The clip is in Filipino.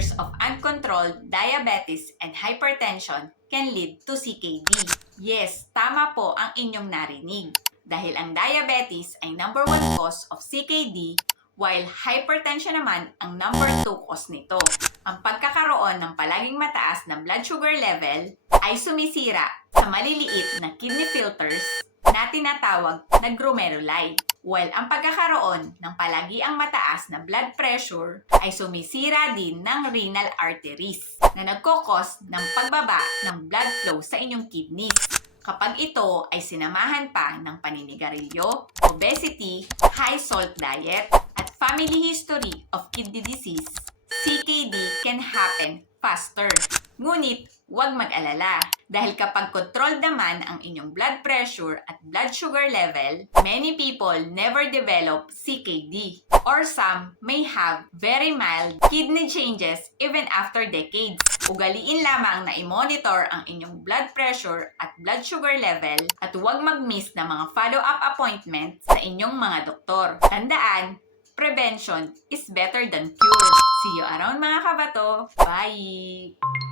years of uncontrolled diabetes and hypertension can lead to CKD. Yes, tama po ang inyong narinig. Dahil ang diabetes ay number 1 cause of CKD, while hypertension naman ang number 2 cause nito. Ang pagkakaroon ng palaging mataas na blood sugar level ay sumisira sa maliliit na kidney filters na tinatawag na glomeruli. While ang pagkakaroon ng palagiang mataas na blood pressure ay sumisira din ng renal arteries na nagkokos ng pagbaba ng blood flow sa inyong kidneys. Kapag ito ay sinamahan pa ng paninigarilyo, obesity, high salt diet, at family history of kidney disease, CKD can happen faster. Ngunit, huwag mag-alala dahil kapag controlled naman ang inyong blood pressure at blood sugar level, many people never develop CKD or some may have very mild kidney changes even after decades. Ugaliin lamang na i-monitor ang inyong blood pressure at blood sugar level at huwag mag-miss ng mga follow-up appointments sa inyong mga doktor. Tandaan, prevention is better than cure. See you around mga kabato. Bye!